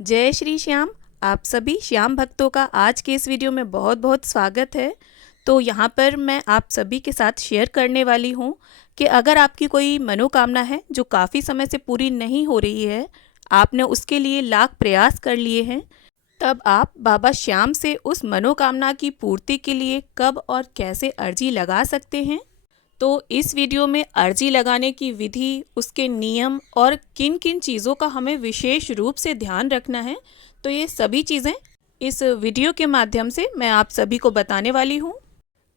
जय श्री श्याम। आप सभी श्याम भक्तों का आज के इस वीडियो में बहुत बहुत स्वागत है। तो यहाँ पर मैं आप सभी के साथ शेयर करने वाली हूँ कि अगर आपकी कोई मनोकामना है जो काफ़ी समय से पूरी नहीं हो रही है, आपने उसके लिए लाख प्रयास कर लिए हैं, तब आप बाबा श्याम से उस मनोकामना की पूर्ति के लिए कब और कैसे अर्जी लगा सकते हैं। तो इस वीडियो में अर्जी लगाने की विधि, उसके नियम और किन किन चीज़ों का हमें विशेष रूप से ध्यान रखना है, तो ये सभी चीज़ें इस वीडियो के माध्यम से मैं आप सभी को बताने वाली हूँ।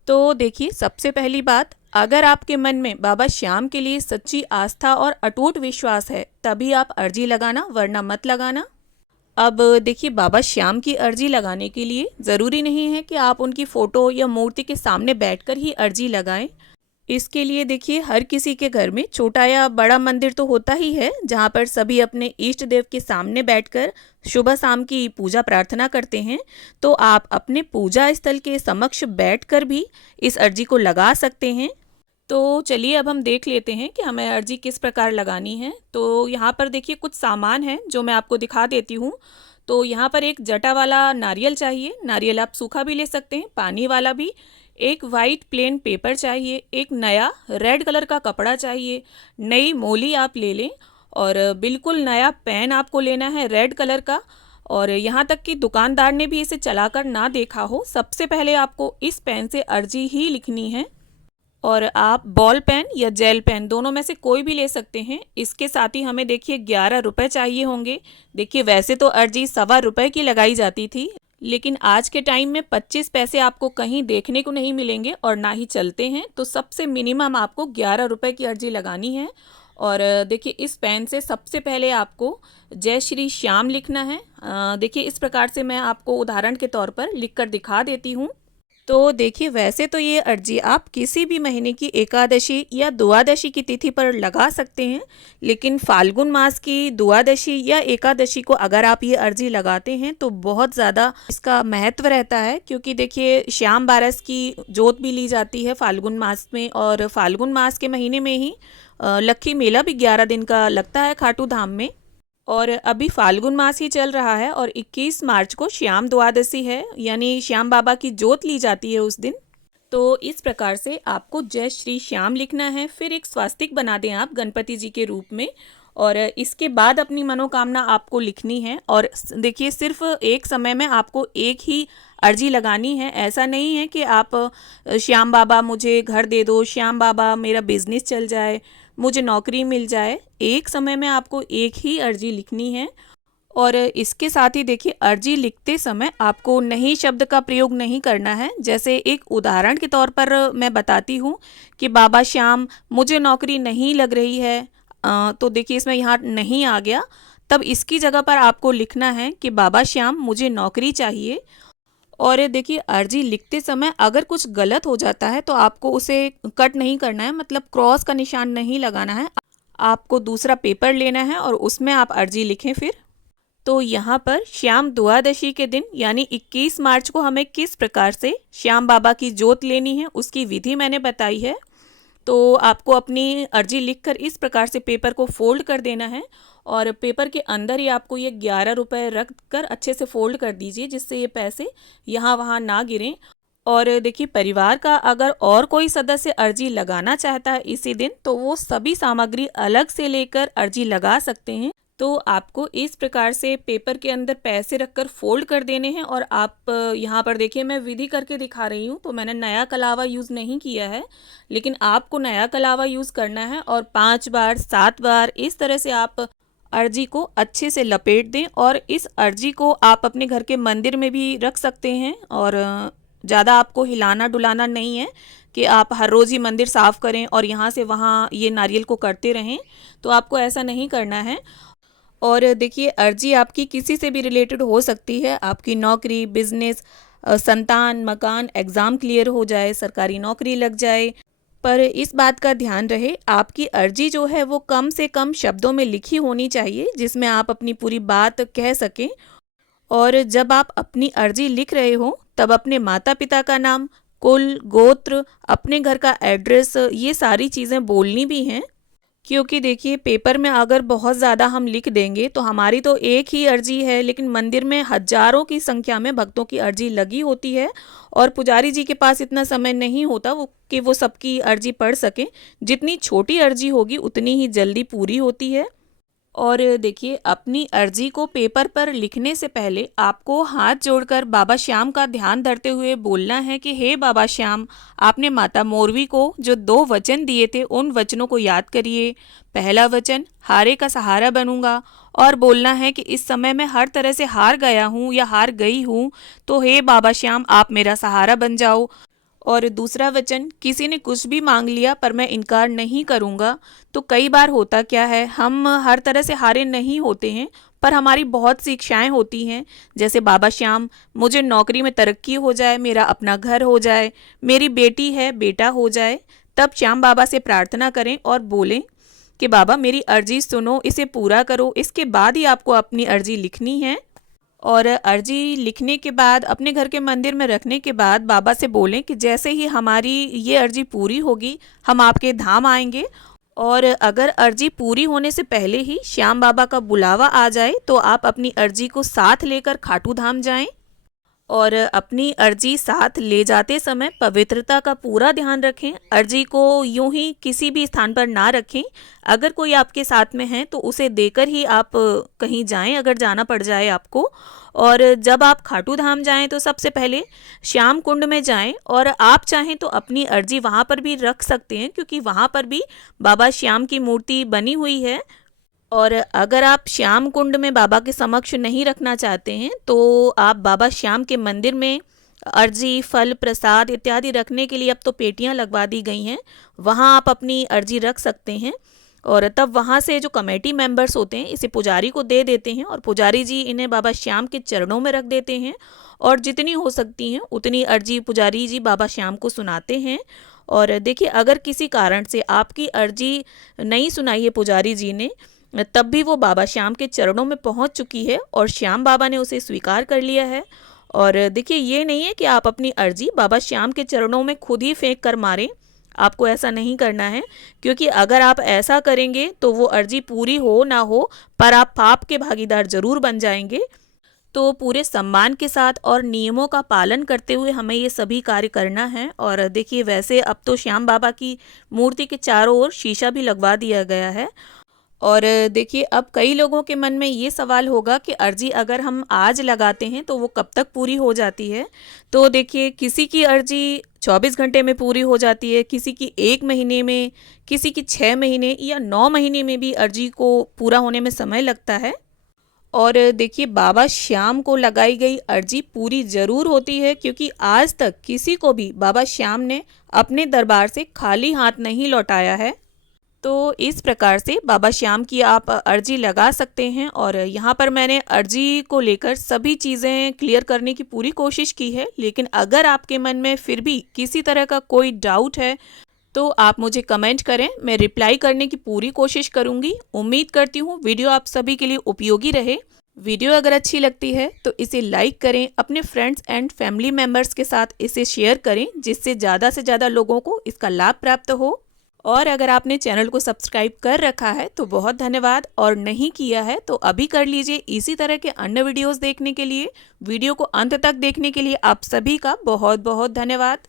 तो देखिए, सबसे पहली बात, अगर आपके मन में बाबा श्याम के लिए सच्ची आस्था और अटूट विश्वास है तभी आप अर्जी लगाना, वरना मत लगाना। अब देखिए, बाबा श्याम की अर्जी लगाने के लिए ज़रूरी नहीं है कि आप उनकी फ़ोटो या मूर्ति के सामने बैठकर ही अर्जी लगाएं। इसके लिए देखिए, हर किसी के घर में छोटा या बड़ा मंदिर तो होता ही है, जहाँ पर सभी अपने इष्ट देव के सामने बैठकर सुबह शाम की पूजा प्रार्थना करते हैं। तो आप अपने पूजा स्थल के समक्ष बैठकर भी इस अर्जी को लगा सकते हैं। तो चलिए, अब हम देख लेते हैं कि हमें अर्जी किस प्रकार लगानी है। तो यहाँ पर देखिए, कुछ सामान है जो मैं आपको दिखा देती हूँ। तो यहाँ पर एक जटा वाला नारियल चाहिए। नारियल आप सूखा भी ले सकते हैं, पानी वाला भी। एक वाइट प्लेन पेपर चाहिए। एक नया रेड कलर का कपड़ा चाहिए। नई मोली आप ले लें, और बिल्कुल नया पेन आपको लेना है रेड कलर का। और यहाँ तक कि दुकानदार ने भी इसे चलाकर ना देखा हो, सबसे पहले आपको इस पेन से अर्जी ही लिखनी है। और आप बॉल पेन या जेल पेन दोनों में से कोई भी ले सकते हैं। इसके साथ ही हमें देखिए 11 रुपये चाहिए होंगे। देखिए, वैसे तो अर्जी ₹1.25 की लगाई जाती थी, लेकिन आज के टाइम में 25 पैसे आपको कहीं देखने को नहीं मिलेंगे और ना ही चलते हैं। तो सबसे मिनिमम आपको 11 रुपये की अर्जी लगानी है। और देखिए, इस पेन से सबसे पहले आपको जय श्री श्याम लिखना है। देखिए, इस प्रकार से मैं आपको उदाहरण के तौर पर लिखकर दिखा देती हूँ। तो देखिए, वैसे तो ये अर्जी आप किसी भी महीने की एकादशी या द्वादशी की तिथि पर लगा सकते हैं, लेकिन फाल्गुन मास की द्वादशी या एकादशी को अगर आप ये अर्जी लगाते हैं तो बहुत ज़्यादा इसका महत्व रहता है, क्योंकि देखिए, श्याम बारस की जोत भी ली जाती है फाल्गुन मास में। और फाल्गुन मास के महीने में ही लक्खी मेला भी 11 दिन का लगता है खाटू धाम में। और अभी फाल्गुन मास ही चल रहा है और 21 मार्च को श्याम द्वादशी है, यानी श्याम बाबा की जोत ली जाती है उस दिन। तो इस प्रकार से आपको जय श्री श्याम लिखना है। फिर एक स्वास्तिक बना दें आप गणपति जी के रूप में, और इसके बाद अपनी मनोकामना आपको लिखनी है। और देखिए, सिर्फ एक समय में आपको एक ही अर्जी लगानी है। ऐसा नहीं है कि आप श्याम बाबा मुझे घर दे दो, श्याम बाबा मेरा बिजनेस चल जाए, मुझे नौकरी मिल जाए। एक समय में आपको एक ही अर्जी लिखनी है। और इसके साथ ही देखिए, अर्जी लिखते समय आपको नहीं शब्द का प्रयोग नहीं करना है। जैसे एक उदाहरण के तौर पर मैं बताती हूँ कि बाबा श्याम मुझे नौकरी नहीं लग रही है। तो देखिए, इसमें यहाँ नहीं आ गया, तब इसकी जगह पर आपको लिखना है कि बाबा श्याम मुझे नौकरी चाहिए। और देखिए, अर्जी लिखते समय अगर कुछ गलत हो जाता है तो आपको उसे कट नहीं करना है, मतलब क्रॉस का निशान नहीं लगाना है। आपको दूसरा पेपर लेना है और उसमें आप अर्जी लिखें फिर। तो यहाँ पर श्याम द्वादशी के दिन यानी 21 मार्च को हमें किस प्रकार से श्याम बाबा की जोत लेनी है उसकी विधि मैंने बताई है। तो आपको अपनी अर्जी लिखकर इस प्रकार से पेपर को फोल्ड कर देना है, और पेपर के अंदर ही आपको ये 11 रुपये रख कर अच्छे से फोल्ड कर दीजिए, जिससे ये पैसे यहाँ वहाँ ना गिरें। और देखिए, परिवार का अगर और कोई सदस्य अर्जी लगाना चाहता है इसी दिन, तो वो सभी सामग्री अलग से लेकर अर्जी लगा सकते हैं। तो आपको इस प्रकार से पेपर के अंदर पैसे रखकर फोल्ड कर देने हैं। और आप यहाँ पर देखिए, मैं विधि करके दिखा रही हूँ, तो मैंने नया कलावा यूज़ नहीं किया है, लेकिन आपको नया कलावा यूज़ करना है। और 5 बार 7 बार इस तरह से आप अर्जी को अच्छे से लपेट दें। और इस अर्जी को आप अपने घर के मंदिर में भी रख सकते हैं। और ज़्यादा आपको हिलाना डुलाना नहीं है कि आप हर रोज़ ही मंदिर साफ़ करें और यहाँ से वहाँ ये नारियल को करते रहें, तो आपको ऐसा नहीं करना है। और देखिए, अर्जी आपकी किसी से भी रिलेटेड हो सकती है। आपकी नौकरी, बिजनेस, संतान, मकान, एग्ज़ाम क्लियर हो जाए, सरकारी नौकरी लग जाए। पर इस बात का ध्यान रहे, आपकी अर्जी जो है वो कम से कम शब्दों में लिखी होनी चाहिए, जिसमें आप अपनी पूरी बात कह सकें। और जब आप अपनी अर्जी लिख रहे हो तब अपने माता पिता का नाम, कुल, गोत्र, अपने घर का एड्रेस, ये सारी चीज़ें बोलनी भी हैं। क्योंकि देखिए पेपर में अगर बहुत ज़्यादा हम लिख देंगे तो हमारी तो एक ही अर्जी है, लेकिन मंदिर में हजारों की संख्या में भक्तों की अर्जी लगी होती है और पुजारी जी के पास इतना समय नहीं होता वो सबकी अर्जी पढ़ सकें। जितनी छोटी अर्जी होगी उतनी ही जल्दी पूरी होती है। और देखिए अपनी अर्जी को पेपर पर लिखने से पहले आपको हाथ जोड़कर बाबा श्याम का ध्यान धरते हुए बोलना है कि हे बाबा श्याम, आपने माता मौरवी को जो 2 वचन दिए थे उन वचनों को याद करिए। पहला वचन, हारे का सहारा बनूंगा, और बोलना है कि इस समय मैं हर तरह से हार गया हूँ या हार गई हूँ, तो हे बाबा श्याम आप मेरा सहारा बन जाओ। और दूसरा वचन, किसी ने कुछ भी मांग लिया पर मैं इनकार नहीं करूँगा। तो कई बार होता क्या है, हम हर तरह से हारे नहीं होते हैं, पर हमारी बहुत सी इच्छाएं होती हैं। जैसे बाबा श्याम, मुझे नौकरी में तरक्की हो जाए, मेरा अपना घर हो जाए, मेरी बेटी है बेटा हो जाए। तब श्याम बाबा से प्रार्थना करें और बोलें कि बाबा मेरी अर्जी सुनो, इसे पूरा करो। इसके बाद ही आपको अपनी अर्जी लिखनी है। और अर्जी लिखने के बाद अपने घर के मंदिर में रखने के बाद बाबा से बोलें कि जैसे ही हमारी ये अर्जी पूरी होगी हम आपके धाम आएंगे। और अगर अर्जी पूरी होने से पहले ही श्याम बाबा का बुलावा आ जाए तो आप अपनी अर्जी को साथ लेकर खाटू धाम जाएं। और अपनी अर्जी साथ ले जाते समय पवित्रता का पूरा ध्यान रखें। अर्जी को यूं ही किसी भी स्थान पर ना रखें। अगर कोई आपके साथ में है तो उसे देकर ही आप कहीं जाएं अगर जाना पड़ जाए आपको। और जब आप खाटू धाम जाएं तो सबसे पहले श्याम कुंड में जाएं, और आप चाहें तो अपनी अर्जी वहाँ पर भी रख सकते हैं क्योंकि वहाँ पर भी बाबा श्याम की मूर्ति बनी हुई है। और अगर आप श्याम कुंड में बाबा के समक्ष नहीं रखना चाहते हैं तो आप बाबा श्याम के मंदिर में अर्जी, फल, प्रसाद इत्यादि रखने के लिए अब तो पेटियां लगवा दी गई हैं, वहाँ आप अपनी अर्जी रख सकते हैं। और तब वहाँ से जो कमेटी मेंबर्स होते हैं इसे पुजारी को दे देते हैं और पुजारी जी इन्हें बाबा श्याम के चरणों में रख देते हैं। और जितनी हो सकती हैं उतनी अर्जी पुजारी जी बाबा श्याम को सुनाते हैं। और देखिए अगर किसी कारण से आपकी अर्जी नहीं सुनाई है पुजारी जी ने, तब भी वो बाबा श्याम के चरणों में पहुंच चुकी है और श्याम बाबा ने उसे स्वीकार कर लिया है। और देखिए ये नहीं है कि आप अपनी अर्जी बाबा श्याम के चरणों में खुद ही फेंक कर मारें, आपको ऐसा नहीं करना है। क्योंकि अगर आप ऐसा करेंगे तो वो अर्जी पूरी हो ना हो पर आप पाप के भागीदार जरूर बन जाएंगे। तो पूरे सम्मान के साथ और नियमों का पालन करते हुए हमें ये सभी कार्य करना है। और देखिए वैसे अब तो श्याम बाबा की मूर्ति के चारों ओर शीशा भी लगवा दिया गया है। और देखिए अब कई लोगों के मन में ये सवाल होगा कि अर्जी अगर हम आज लगाते हैं तो वो कब तक पूरी हो जाती है। तो देखिए किसी की अर्जी 24 घंटे में पूरी हो जाती है, किसी की 1 महीने में, किसी की 6 महीने या 9 महीने में भी अर्जी को पूरा होने में समय लगता है। और देखिए बाबा श्याम को लगाई गई अर्जी पूरी ज़रूर होती है क्योंकि आज तक किसी को भी बाबा श्याम ने अपने दरबार से खाली हाथ नहीं लौटाया है। तो इस प्रकार से बाबा श्याम की आप अर्जी लगा सकते हैं। और यहाँ पर मैंने अर्जी को लेकर सभी चीज़ें क्लियर करने की पूरी कोशिश की है, लेकिन अगर आपके मन में फिर भी किसी तरह का कोई डाउट है तो आप मुझे कमेंट करें, मैं रिप्लाई करने की पूरी कोशिश करूँगी। उम्मीद करती हूँ वीडियो आप सभी के लिए उपयोगी रहे। वीडियो अगर अच्छी लगती है तो इसे लाइक करें, अपने फ्रेंड्स एंड फैमिली मेम्बर्स के साथ इसे शेयर करें जिससे ज़्यादा से ज़्यादा लोगों को इसका लाभ प्राप्त हो। और अगर आपने चैनल को सब्सक्राइब कर रखा है तो बहुत धन्यवाद, और नहीं किया है तो अभी कर लीजिए। इसी तरह के अन्य वीडियोस देखने के लिए, वीडियो को अंत तक देखने के लिए आप सभी का बहुत बहुत धन्यवाद।